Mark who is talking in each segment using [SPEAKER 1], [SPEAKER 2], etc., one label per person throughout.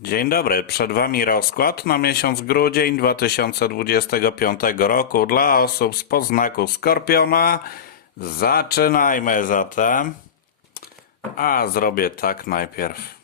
[SPEAKER 1] Dzień dobry, przed Wami rozkład na miesiąc grudzień 2025 roku dla osób z poznaku Skorpiona. Zaczynajmy zatem. A zrobię tak najpierw.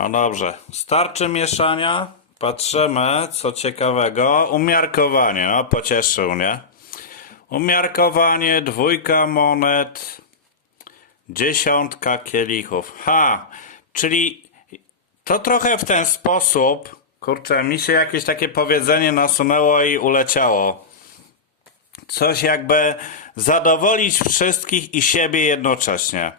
[SPEAKER 1] No dobrze, starczy mieszania. Patrzymy, co ciekawego. Umiarkowanie, no pocieszył, nie? Umiarkowanie, dwójka monet, dziesiątka kielichów. Ha, czyli to trochę w ten sposób, kurczę, mi się jakieś takie powiedzenie nasunęło i uleciało. Coś jakby zadowolić wszystkich i siebie jednocześnie.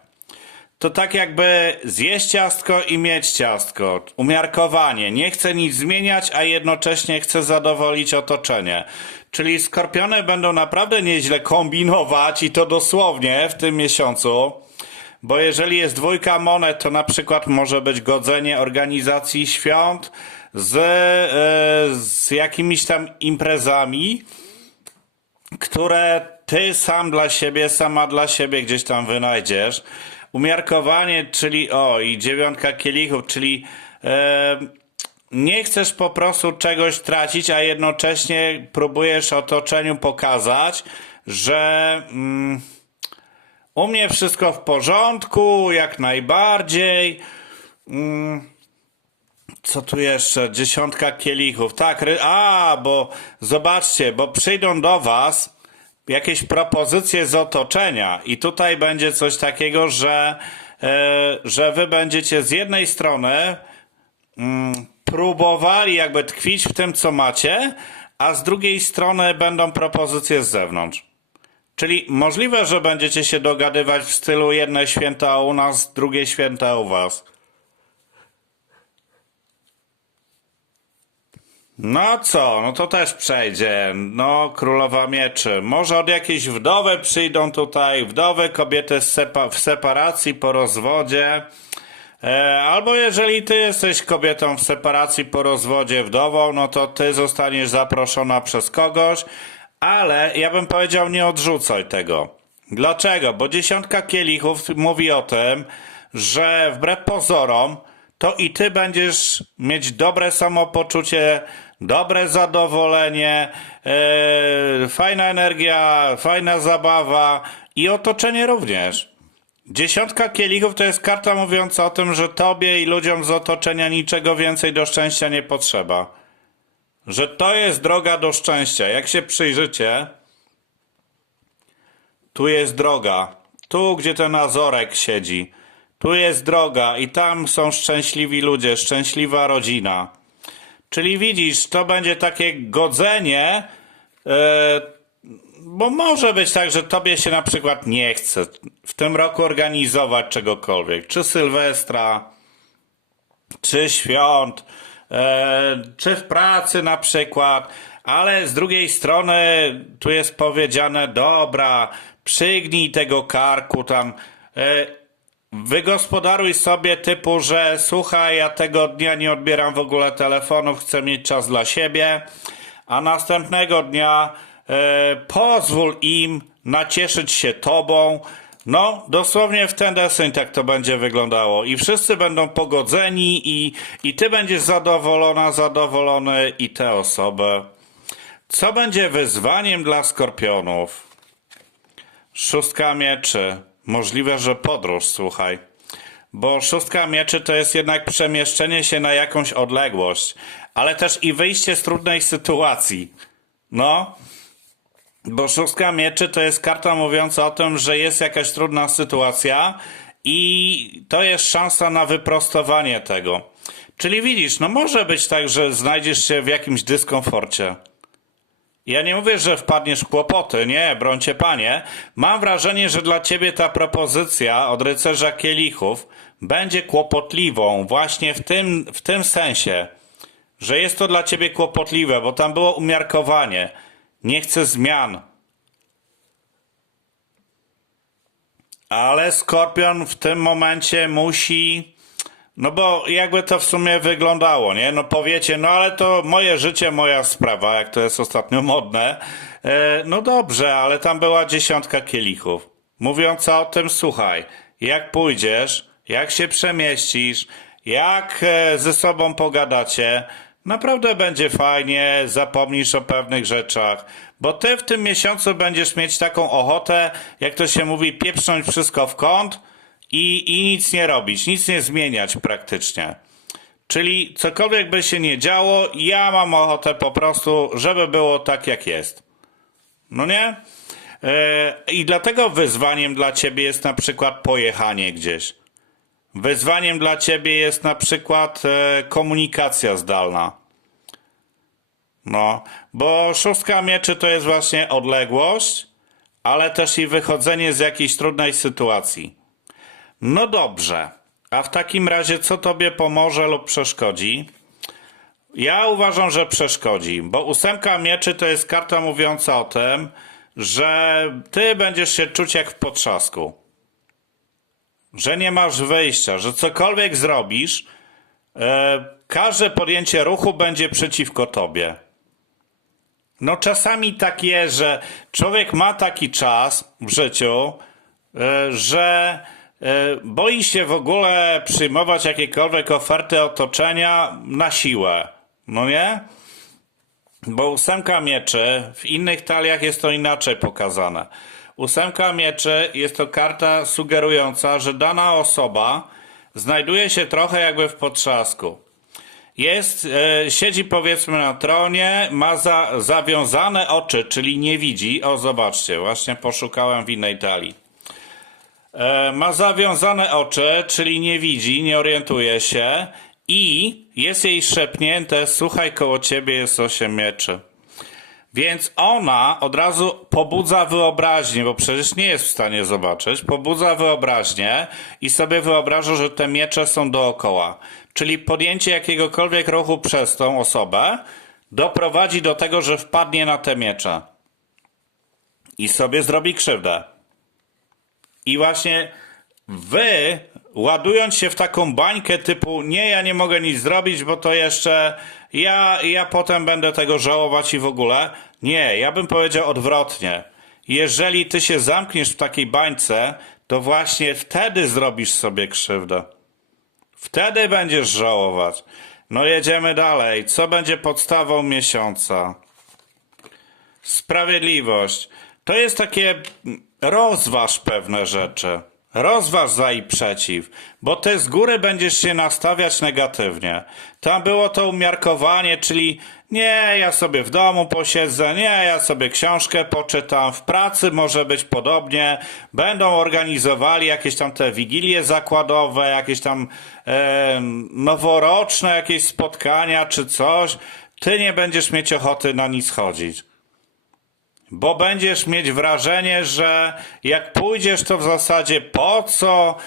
[SPEAKER 1] To tak jakby zjeść ciastko i mieć ciastko. Umiarkowanie. Nie chcę nic zmieniać, a jednocześnie chcę zadowolić otoczenie. Czyli skorpiony będą naprawdę nieźle kombinować i to dosłownie w tym miesiącu. Bo jeżeli jest dwójka monet, to na przykład może być godzenie organizacji świąt z, e, z jakimiś tam imprezami, które ty sam dla siebie, sama dla siebie gdzieś tam wynajdziesz. Umiarkowanie, czyli o, i dziewiątka kielichów, czyli e, nie chcesz po prostu czegoś tracić, a jednocześnie próbujesz otoczeniu pokazać, że mm, u mnie wszystko w porządku, jak najbardziej. Mm, co tu jeszcze? Dziesiątka kielichów. Tak, a, bo zobaczcie, bo przyjdą do was jakieś propozycje z otoczenia i tutaj będzie coś takiego, że, e, że wy będziecie z jednej strony mm, próbowali jakby tkwić w tym, co macie, a z drugiej strony będą propozycje z zewnątrz. Czyli możliwe, że będziecie się dogadywać w stylu jedne święta u nas, drugie święta u was. No co, no to też przejdzie. No, królowa mieczy. Może od jakiejś wdowy przyjdą tutaj, wdowy, kobiety sepa- w separacji, po rozwodzie. E, albo jeżeli ty jesteś kobietą w separacji, po rozwodzie, wdową, no to ty zostaniesz zaproszona przez kogoś, ale ja bym powiedział, nie odrzucaj tego. Dlaczego? Bo dziesiątka kielichów mówi o tym, że wbrew pozorom, to i ty będziesz mieć dobre samopoczucie, dobre zadowolenie, e, fajna energia, fajna zabawa i otoczenie również. Dziesiątka kielichów to jest karta mówiąca o tym, że tobie i ludziom z otoczenia niczego więcej do szczęścia nie potrzeba. Że to jest droga do szczęścia. Jak się przyjrzycie, tu jest droga. Tu, gdzie ten Azorek siedzi. Tu jest droga i tam są szczęśliwi ludzie, szczęśliwa rodzina. Czyli widzisz, to będzie takie godzenie, e, bo może być tak, że tobie się na przykład nie chce w tym roku organizować czegokolwiek, czy Sylwestra, czy świąt, e, czy w pracy na przykład, ale z drugiej strony tu jest powiedziane, dobra, przygnij tego karku tam, e, wygospodaruj sobie typu, że słuchaj, ja tego dnia nie odbieram w ogóle telefonów, chcę mieć czas dla siebie, a następnego dnia e, pozwól im nacieszyć się tobą. No, dosłownie w ten deseń tak to będzie wyglądało. I wszyscy będą pogodzeni i, i ty będziesz zadowolona, zadowolony i te osoby. Co będzie wyzwaniem dla skorpionów? Szóstka mieczy. Możliwe, że podróż, słuchaj. Bo szóstka mieczy to jest jednak przemieszczenie się na jakąś odległość, ale też i wyjście z trudnej sytuacji. No, bo szóstka mieczy to jest karta mówiąca o tym, że jest jakaś trudna sytuacja i to jest szansa na wyprostowanie tego. Czyli widzisz, no może być tak, że znajdziesz się w jakimś dyskomforcie. Ja nie mówię, że wpadniesz w kłopoty, nie, brońcie panie. Mam wrażenie, że dla ciebie ta propozycja od rycerza kielichów będzie kłopotliwą właśnie w tym, w tym sensie, że jest to dla ciebie kłopotliwe, bo tam było umiarkowanie. Nie chcę zmian. Ale Skorpion w tym momencie musi. No bo jakby to w sumie wyglądało, nie? No powiecie, no ale to moje życie, moja sprawa, jak to jest ostatnio modne. E, no dobrze, ale tam była dziesiątka kielichów. Mówiąca o tym, słuchaj, jak pójdziesz, jak się przemieścisz, jak e, ze sobą pogadacie, naprawdę będzie fajnie, zapomnisz o pewnych rzeczach, bo ty w tym miesiącu będziesz mieć taką ochotę, jak to się mówi, pieprząć wszystko w kąt i, i nic nie robić, nic nie zmieniać praktycznie. Czyli cokolwiek by się nie działo, ja mam ochotę po prostu, żeby było tak jak jest. No nie? E, I dlatego wyzwaniem dla ciebie jest na przykład pojechanie gdzieś. Wyzwaniem dla ciebie jest na przykład e, komunikacja zdalna. No, bo szóstka mieczy to jest właśnie odległość, ale też i wychodzenie z jakiejś trudnej sytuacji. No dobrze, a w takim razie co tobie pomoże lub przeszkodzi? Ja uważam, że przeszkodzi, bo ósemka mieczy to jest karta mówiąca o tym, że ty będziesz się czuć jak w potrzasku. Że nie masz wyjścia, że cokolwiek zrobisz, e, każde podjęcie ruchu będzie przeciwko tobie. No czasami tak jest, że człowiek ma taki czas w życiu, e, że boi się w ogóle przyjmować jakiekolwiek oferty otoczenia na siłę. No nie? Bo ósemka mieczy, w innych taliach jest to inaczej pokazane. Ósemka mieczy jest to karta sugerująca, że dana osoba znajduje się trochę jakby w potrzasku. Jest, e, siedzi powiedzmy na tronie, ma za, zawiązane oczy, czyli nie widzi. O, zobaczcie, właśnie poszukałem w innej talii. E, ma zawiązane oczy, czyli nie widzi, nie orientuje się i jest jej szepnięte, słuchaj, koło ciebie jest osiem mieczy. Więc ona od razu pobudza wyobraźnię, bo przecież nie jest w stanie zobaczyć, pobudza wyobraźnię i sobie wyobraża, że te miecze są dookoła. Czyli podjęcie jakiegokolwiek ruchu przez tą osobę doprowadzi do tego, że wpadnie na te miecze i sobie zrobi krzywdę. I właśnie wy, ładując się w taką bańkę typu nie, ja nie mogę nic zrobić, bo to jeszcze ja, ja potem będę tego żałować i w ogóle. Nie, ja bym powiedział odwrotnie. Jeżeli ty się zamkniesz w takiej bańce, to właśnie wtedy zrobisz sobie krzywdę. Wtedy będziesz żałować. No jedziemy dalej. Co będzie podstawą miesiąca? Sprawiedliwość. To jest takie rozważ pewne rzeczy. Rozważ za i przeciw, bo ty z góry będziesz się nastawiać negatywnie. Tam było to umiarkowanie, czyli nie, ja sobie w domu posiedzę, nie, ja sobie książkę poczytam, w pracy może być podobnie, będą organizowali jakieś tam te wigilie zakładowe, jakieś tam e, noworoczne jakieś spotkania czy coś. Ty nie będziesz mieć ochoty na nic chodzić. Bo będziesz mieć wrażenie, że jak pójdziesz, to w zasadzie po co?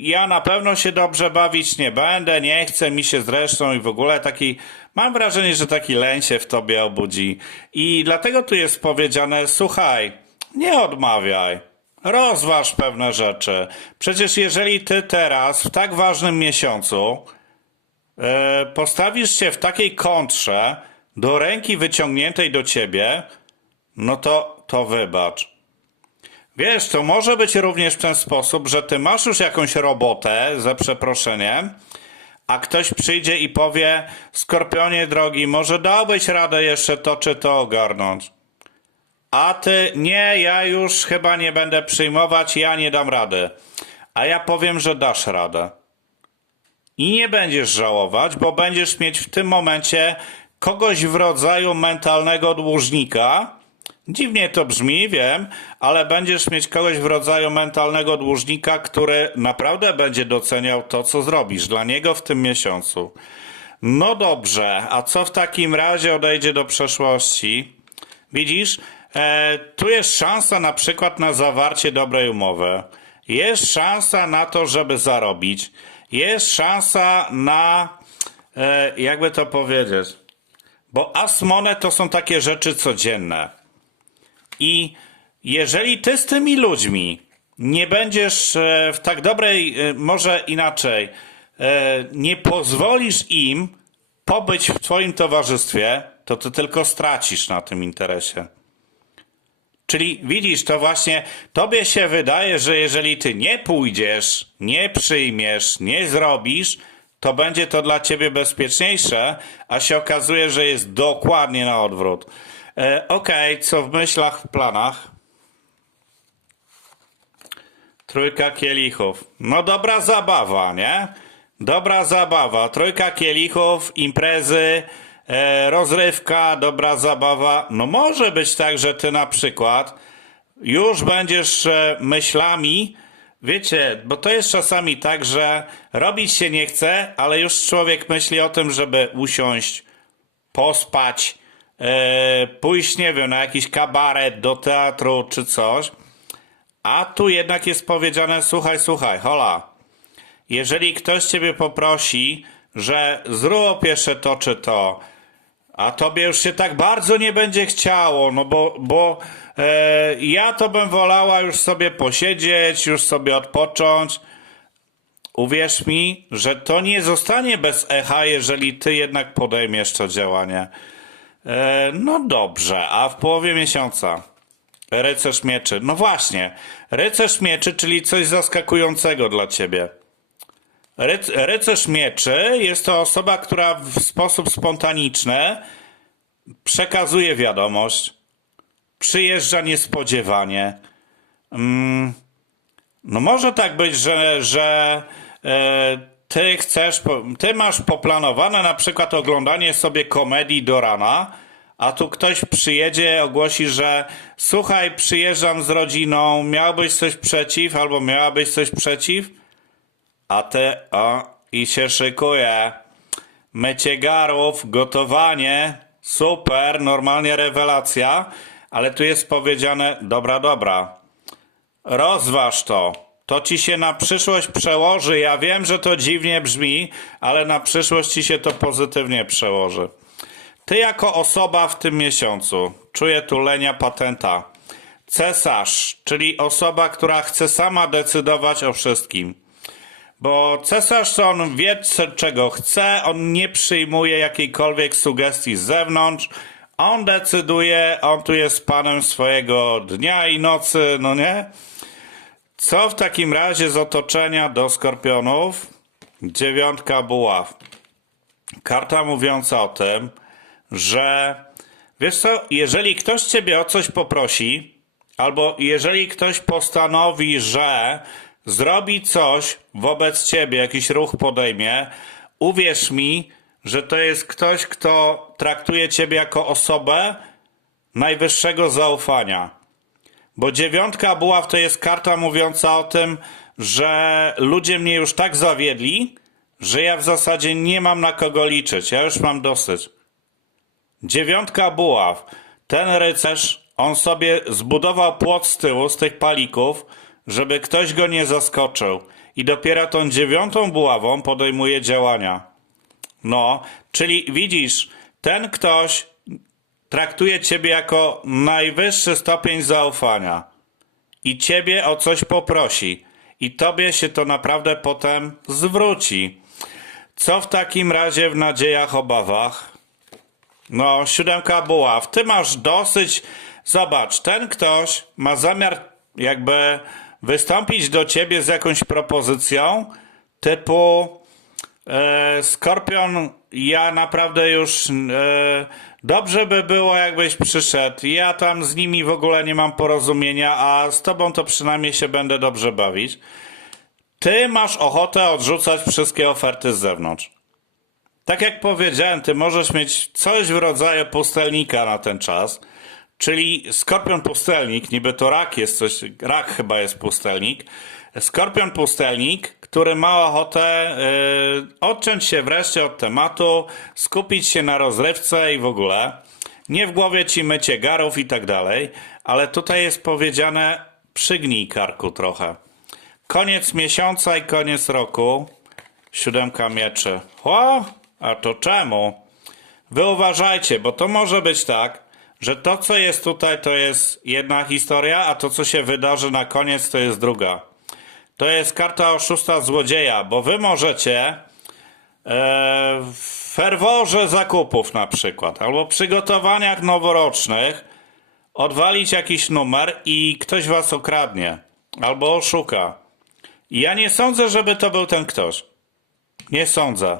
[SPEAKER 1] Ja na pewno się dobrze bawić nie będę, nie chcę mi się zresztą i w ogóle taki. Mam wrażenie, że taki lęk się w tobie obudzi. I dlatego tu jest powiedziane: słuchaj, nie odmawiaj. Rozważ pewne rzeczy. Przecież jeżeli ty teraz, w tak ważnym miesiącu, e, postawisz się w takiej kontrze do ręki wyciągniętej do ciebie, no to, to wybacz. Wiesz, to może być również w ten sposób, że ty masz już jakąś robotę, za przeproszeniem, a ktoś przyjdzie i powie, Skorpionie drogi, może dałbyś radę jeszcze to czy to ogarnąć. A ty, nie, ja już chyba nie będę przyjmować, ja nie dam rady. A ja powiem, że dasz radę. I nie będziesz żałować, bo będziesz mieć w tym momencie kogoś w rodzaju mentalnego dłużnika. Dziwnie to brzmi, wiem, ale będziesz mieć kogoś w rodzaju mentalnego dłużnika, który naprawdę będzie doceniał to, co zrobisz dla niego w tym miesiącu. No dobrze, a co w takim razie odejdzie do przeszłości? Widzisz, e, tu jest szansa na przykład na zawarcie dobrej umowy. Jest szansa na to, żeby zarobić. Jest szansa na, e, jakby to powiedzieć, bo asmone to są takie rzeczy codzienne. I jeżeli ty z tymi ludźmi nie będziesz e, w tak dobrej, e, może inaczej, e, nie pozwolisz im pobyć w twoim towarzystwie, to ty tylko stracisz na tym interesie. Czyli widzisz, to właśnie tobie się wydaje, że jeżeli ty nie pójdziesz, nie przyjmiesz, nie zrobisz, to będzie to dla ciebie bezpieczniejsze, a się okazuje, że jest dokładnie na odwrót. E, Okej, co w myślach, w planach? Trójka kielichów. No dobra zabawa, nie? Dobra zabawa. Trójka kielichów, imprezy, e, rozrywka, dobra zabawa. No może być tak, że ty na przykład już będziesz e, myślami, wiecie, bo to jest czasami tak, że robić się nie chce, ale już człowiek myśli o tym, żeby usiąść, pospać, e, pójść, nie wiem, na jakiś kabaret, do teatru czy coś. A tu jednak jest powiedziane, słuchaj, słuchaj, hola, jeżeli ktoś ciebie poprosi, że zrób jeszcze to czy to, a tobie już się tak bardzo nie będzie chciało, no bo, bo e, ja to bym wolała już sobie posiedzieć, już sobie odpocząć. Uwierz mi, że to nie zostanie bez echa, jeżeli ty jednak podejmiesz to działanie. E, no dobrze, a w połowie miesiąca rycerz mieczy. No właśnie, rycerz mieczy, czyli coś zaskakującego dla ciebie. Ryc- rycerz mieczy jest to osoba, która w sposób spontaniczny przekazuje wiadomość, przyjeżdża niespodziewanie. Mm, no może tak być, że, że e, ty chcesz, ty masz poplanowane na przykład oglądanie sobie komedii do rana, a tu ktoś przyjedzie, ogłosi, że słuchaj, przyjeżdżam z rodziną, miałbyś coś przeciw albo miałabyś coś przeciw? A ty, o, i się szykuje. Mycie garów, gotowanie, super, normalnie rewelacja, ale tu jest powiedziane, dobra, dobra, rozważ to. To ci się na przyszłość przełoży. Ja wiem, że to dziwnie brzmi, ale na przyszłość ci się to pozytywnie przełoży. Ty jako osoba w tym miesiącu, czuję tu lenia patenta. Cesarz, czyli osoba, która chce sama decydować o wszystkim. Bo cesarz on wie, czego chce, on nie przyjmuje jakiejkolwiek sugestii z zewnątrz, on decyduje, on tu jest panem swojego dnia i nocy, no nie? Co w takim razie z otoczenia do skorpionów? Dziewiątka buław. Karta mówiąca o tym, że wiesz co, jeżeli ktoś ciebie o coś poprosi, albo jeżeli ktoś postanowi, że zrobi coś wobec ciebie, jakiś ruch podejmie, uwierz mi, że to jest ktoś, kto traktuje ciebie jako osobę najwyższego zaufania. Bo dziewiątka buław to jest karta mówiąca o tym, że ludzie mnie już tak zawiedli, że ja w zasadzie nie mam na kogo liczyć. Ja już mam dosyć. Dziewiątka buław. Ten rycerz, on sobie zbudował płot z tyłu, z tych palików, żeby ktoś go nie zaskoczył. I dopiero tą dziewiątą buławą podejmuje działania. No, czyli widzisz, ten ktoś traktuje ciebie jako najwyższy stopień zaufania i ciebie o coś poprosi i tobie się to naprawdę potem zwróci. Co w takim razie w nadziejach, obawach? No, siódemka buław. Ty masz dosyć. Zobacz, ten ktoś ma zamiar jakby wystąpić do ciebie z jakąś propozycją typu e, Skorpion, ja naprawdę już e, dobrze by było, jakbyś przyszedł. Ja tam z nimi w ogóle nie mam porozumienia, a z tobą to przynajmniej się będę dobrze bawić. Ty masz ochotę odrzucać wszystkie oferty z zewnątrz. Tak jak powiedziałem, ty możesz mieć coś w rodzaju pustelnika na ten czas, czyli skorpion pustelnik, niby to rak jest coś, rak chyba jest pustelnik. Skorpion pustelnik, który ma ochotę yy, odciąć się wreszcie od tematu, skupić się na rozrywce i w ogóle. Nie w głowie ci mycie garów i tak dalej, ale tutaj jest powiedziane przygnij karku trochę. Koniec miesiąca i koniec roku. Siódemka mieczy. O, a to czemu? Wy uważajcie, bo to może być tak, że to, co jest tutaj, to jest jedna historia, a to, co się wydarzy na koniec, to jest druga. To jest karta oszusta złodzieja, bo wy możecie e, w ferworze zakupów na przykład, albo przygotowaniach noworocznych odwalić jakiś numer i ktoś was okradnie, albo oszuka. Ja nie sądzę, żeby to był ten ktoś. Nie sądzę.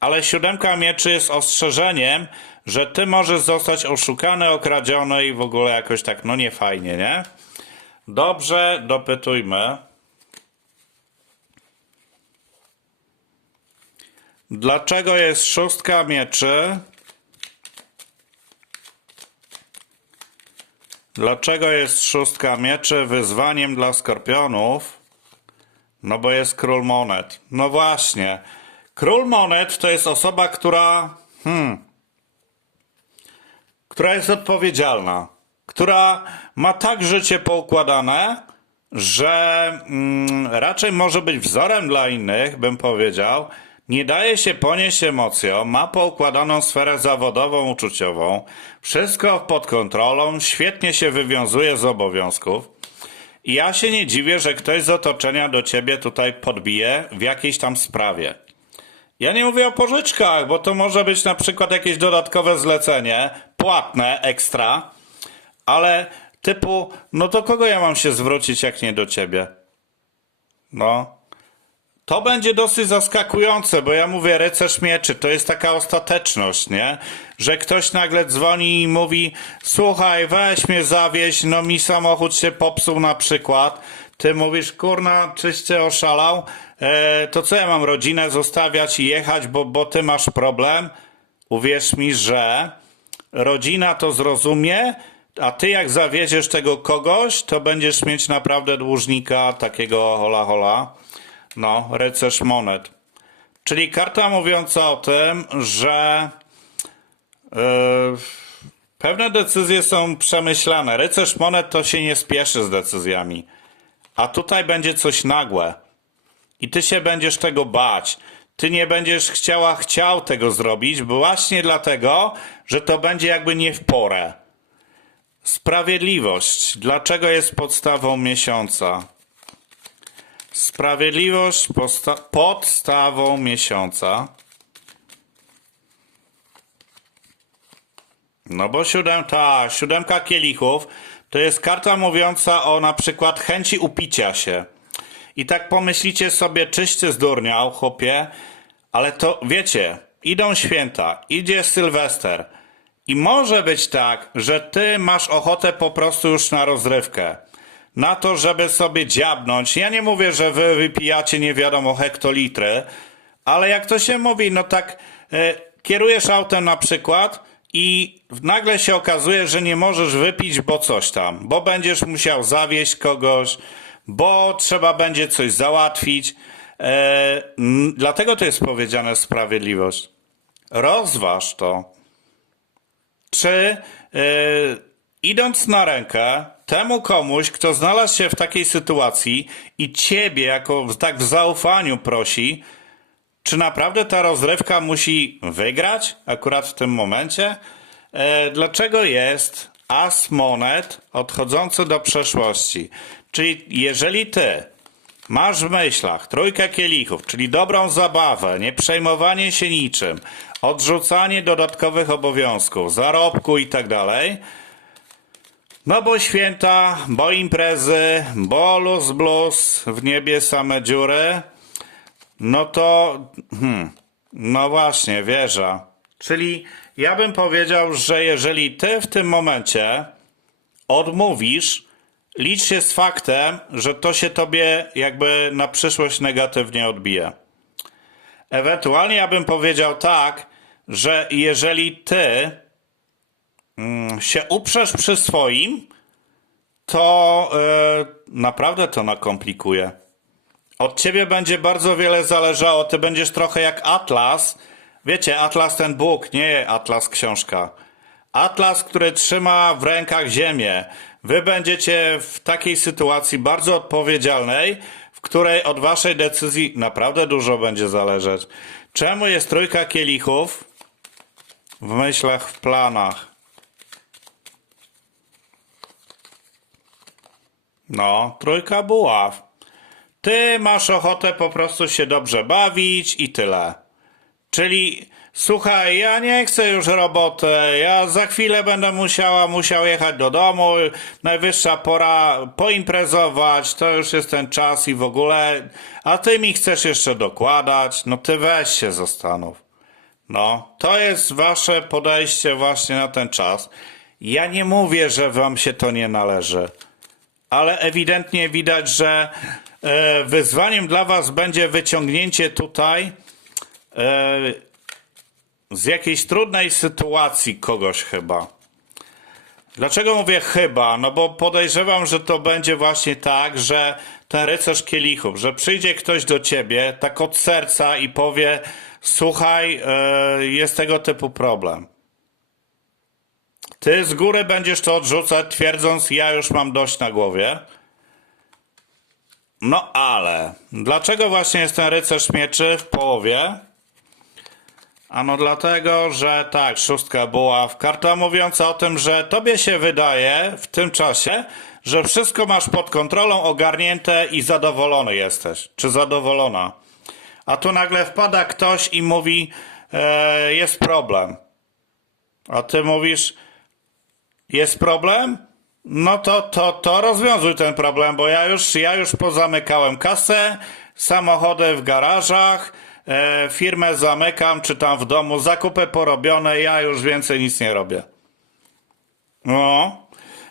[SPEAKER 1] Ale siódemka mieczy jest ostrzeżeniem, że ty możesz zostać oszukany, okradziony i w ogóle jakoś tak, no nie fajnie, nie? Dobrze, dopytujmy. Dlaczego jest szóstka mieczy? Dlaczego jest szóstka mieczy wyzwaniem dla skorpionów? No bo jest król monet. No właśnie. Król monet to jest osoba, która. Hmm. Która jest odpowiedzialna. Która ma tak życie poukładane, że mm, raczej może być wzorem dla innych, bym powiedział. Nie daje się ponieść emocjom, ma poukładaną sferę zawodową, uczuciową, wszystko pod kontrolą, świetnie się wywiązuje z obowiązków. I ja się nie dziwię, że ktoś z otoczenia do ciebie tutaj podbije w jakiejś tam sprawie. Ja nie mówię o pożyczkach, bo to może być na przykład jakieś dodatkowe zlecenie, płatne, ekstra, ale typu, no do kogo ja mam się zwrócić, jak nie do ciebie? No. To będzie dosyć zaskakujące, bo ja mówię rycerz mieczy, to jest taka ostateczność, nie? Że ktoś nagle dzwoni i mówi, słuchaj, weź mnie zawieź, no mi samochód się popsuł na przykład. Ty mówisz, kurna, czyś ty oszalał? E, to co ja mam rodzinę zostawiać i jechać, bo, bo ty masz problem? Uwierz mi, że rodzina to zrozumie, a ty jak zawieziesz tego kogoś, to będziesz mieć naprawdę dłużnika takiego hola hola. No, rycerz monet. Czyli karta mówiąca o tym, że yy, pewne decyzje są przemyślane. Rycerz monet to się nie spieszy z decyzjami. A tutaj będzie coś nagłe. I ty się będziesz tego bać. Ty nie będziesz chciała, chciał tego zrobić, właśnie dlatego, że to będzie jakby nie w porę. Sprawiedliwość. Dlaczego jest podstawą miesiąca? Sprawiedliwość podstawą miesiąca. No bo siódem, ta, siódemka kielichów to jest karta mówiąca o na przykład chęci upicia się. I tak pomyślicie sobie, czyś ty zdurniał, chłopie, ale to wiecie, idą święta, idzie Sylwester i może być tak, że ty masz ochotę po prostu już na rozrywkę. Na to, żeby sobie dziabnąć. Ja nie mówię, że wy wypijacie nie wiadomo hektolitry, ale jak to się mówi, no tak e, kierujesz autem na przykład i nagle się okazuje, że nie możesz wypić, bo coś tam, bo będziesz musiał zawieźć kogoś, bo trzeba będzie coś załatwić. E, m, dlatego to jest powiedziane sprawiedliwość. Rozważ to. Czy e, idąc na rękę temu komuś, kto znalazł się w takiej sytuacji i ciebie jako tak w zaufaniu prosi, czy naprawdę ta rozrywka musi wygrać akurat w tym momencie? E, dlaczego jest as monet odchodzący do przeszłości? Czyli jeżeli ty masz w myślach trójkę kielichów, czyli dobrą zabawę, nie przejmowanie się niczym, odrzucanie dodatkowych obowiązków, zarobku i tak dalej, no bo święta, bo imprezy, bo luz blues, w niebie same dziury, no to, hmm, no właśnie, wieża. Czyli ja bym powiedział, że jeżeli ty w tym momencie odmówisz, licz się z faktem, że to się tobie jakby na przyszłość negatywnie odbije. Ewentualnie ja bym powiedział tak, że jeżeli ty się uprzesz przy swoim, to e, naprawdę to nakomplikuje. Od ciebie będzie bardzo wiele zależało. Ty będziesz trochę jak Atlas. Wiecie, Atlas ten Bóg, nie Atlas książka. Atlas, który trzyma w rękach ziemię. Wy będziecie w takiej sytuacji bardzo odpowiedzialnej, w której od waszej decyzji naprawdę dużo będzie zależeć. Czemu jest trójka kielichów w myślach, w planach? No, trójka buław. Ty masz ochotę po prostu się dobrze bawić i tyle. Czyli słuchaj, ja nie chcę już roboty, ja za chwilę będę musiała, musiał jechać do domu, najwyższa pora poimprezować, to już jest ten czas i w ogóle, a ty mi chcesz jeszcze dokładać, no ty weź się zastanów. No, to jest wasze podejście właśnie na ten czas. Ja nie mówię, że wam się to nie należy ale ewidentnie widać, że e, wyzwaniem dla Was będzie wyciągnięcie tutaj e, z jakiejś trudnej sytuacji kogoś chyba. Dlaczego mówię chyba? No bo podejrzewam, że to będzie właśnie tak, że ten rycerz kielichów, że przyjdzie ktoś do ciebie tak od serca i powie: Słuchaj, e, jest tego typu problem. Ty z góry będziesz to odrzucać, twierdząc, ja już mam dość na głowie. No ale, dlaczego właśnie jest ten rycerz mieczy w połowie? Ano dlatego, że tak, szóstka buław, karta mówiąca o tym, że tobie się wydaje w tym czasie, że wszystko masz pod kontrolą, ogarnięte i zadowolony jesteś, czy zadowolona. A tu nagle wpada ktoś i mówi, e, jest problem. A ty mówisz, jest problem? No to, to, to rozwiązuj ten problem, bo ja już, ja już pozamykałem kasę, samochody w garażach, e, firmę zamykam, czy tam w domu, zakupy porobione, ja już więcej nic nie robię. No,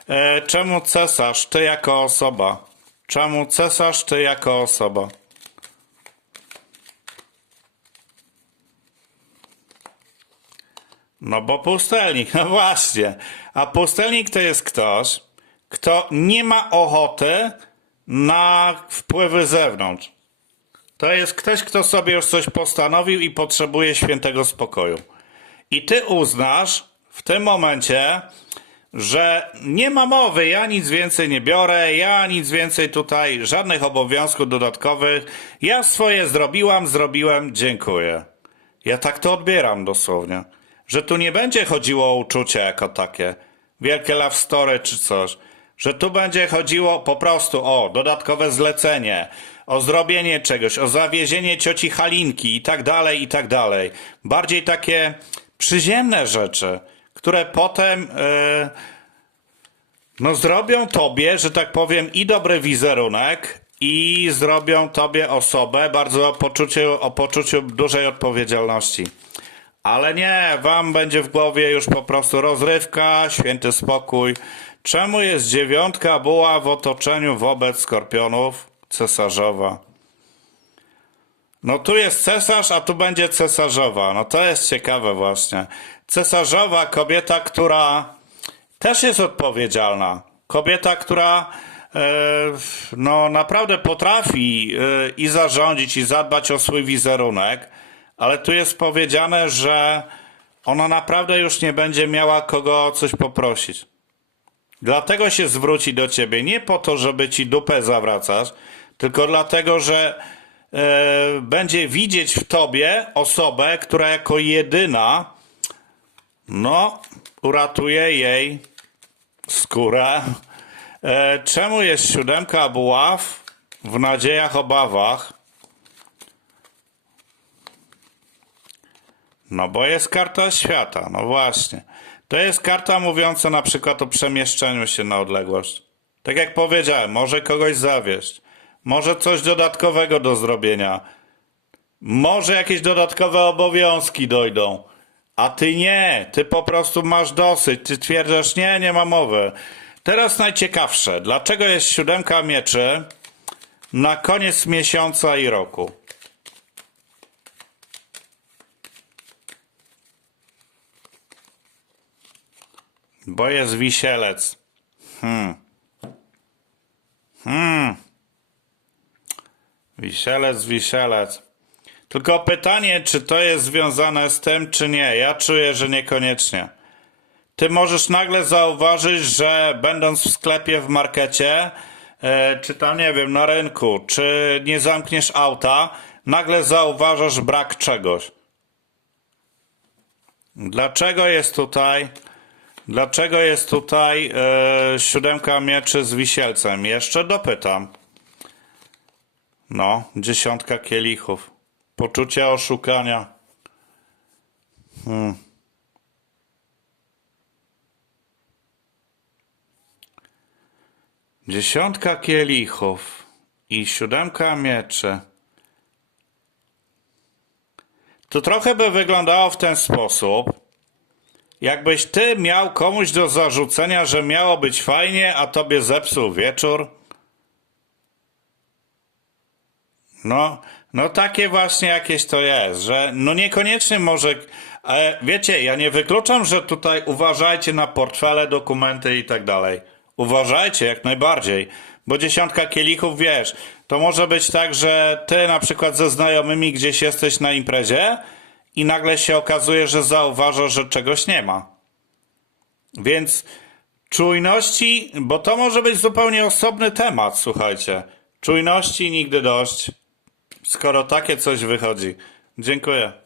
[SPEAKER 1] e, czemu cesarz, ty jako osoba? Czemu cesarz, ty jako osoba? No bo pustelnik, no właśnie. A pustelnik to jest ktoś, kto nie ma ochoty na wpływy zewnątrz. To jest ktoś, kto sobie już coś postanowił i potrzebuje świętego spokoju. I ty uznasz w tym momencie, że nie ma mowy, ja nic więcej nie biorę, ja nic więcej tutaj, żadnych obowiązków dodatkowych. Ja swoje zrobiłam, zrobiłem, dziękuję. Ja tak to odbieram dosłownie. Że tu nie będzie chodziło o uczucie jako takie, wielkie love story czy coś. Że tu będzie chodziło po prostu o dodatkowe zlecenie, o zrobienie czegoś, o zawiezienie cioci Halinki i tak dalej, i tak dalej. Bardziej takie przyziemne rzeczy, które potem yy, no zrobią tobie, że tak powiem, i dobry wizerunek, i zrobią tobie osobę bardzo o poczuciu, o poczuciu dużej odpowiedzialności. Ale nie, wam będzie w głowie już po prostu rozrywka, święty spokój. Czemu jest dziewiątka buła w otoczeniu wobec skorpionów cesarzowa? No tu jest cesarz, a tu będzie cesarzowa. No to jest ciekawe właśnie. Cesarzowa kobieta, która też jest odpowiedzialna. Kobieta, która e, no naprawdę potrafi e, i zarządzić, i zadbać o swój wizerunek, ale tu jest powiedziane, że ona naprawdę już nie będzie miała kogo o coś poprosić. Dlatego się zwróci do ciebie nie po to, żeby ci dupę zawracać, tylko dlatego, że e, będzie widzieć w tobie osobę, która jako jedyna no, uratuje jej skórę. E, czemu jest siódemka buław w nadziejach, obawach? No bo jest karta świata, no właśnie. To jest karta mówiąca na przykład o przemieszczeniu się na odległość. Tak jak powiedziałem, może kogoś zawieść, może coś dodatkowego do zrobienia, może jakieś dodatkowe obowiązki dojdą, a ty nie, ty po prostu masz dosyć, ty twierdzisz, nie, nie ma mowy. Teraz najciekawsze, dlaczego jest siódemka mieczy na koniec miesiąca i roku? Bo jest wisielec. Hmm. Hmm. Wisielec, wisielec. Tylko pytanie, czy to jest związane z tym, czy nie. Ja czuję, że niekoniecznie. ty możesz nagle zauważyć, że będąc w sklepie, w markecie, e, czy tam, nie wiem, na rynku, czy nie zamkniesz auta, nagle zauważasz brak czegoś. Dlaczego jest tutaj, dlaczego jest tutaj e, siódemka mieczy z wisielcem? Jeszcze dopytam. No, dziesiątka kielichów. Poczucie oszukania. Hmm. Dziesiątka kielichów i siódemka mieczy. To trochę by wyglądało w ten sposób, jakbyś ty miał komuś do zarzucenia, że miało być fajnie, a tobie zepsuł wieczór. No, no takie właśnie jakieś to jest, że no niekoniecznie może, ale wiecie, ja nie wykluczam, że tutaj uważajcie na portfele, dokumenty i tak dalej. Uważajcie jak najbardziej, bo dziesiątka kielichów, wiesz, to może być tak, że ty na przykład ze znajomymi gdzieś jesteś na imprezie i nagle się okazuje, że zauważasz, że czegoś nie ma. Więc czujności, bo to może być zupełnie osobny temat, słuchajcie. Czujności nigdy dość, skoro takie coś wychodzi. Dziękuję.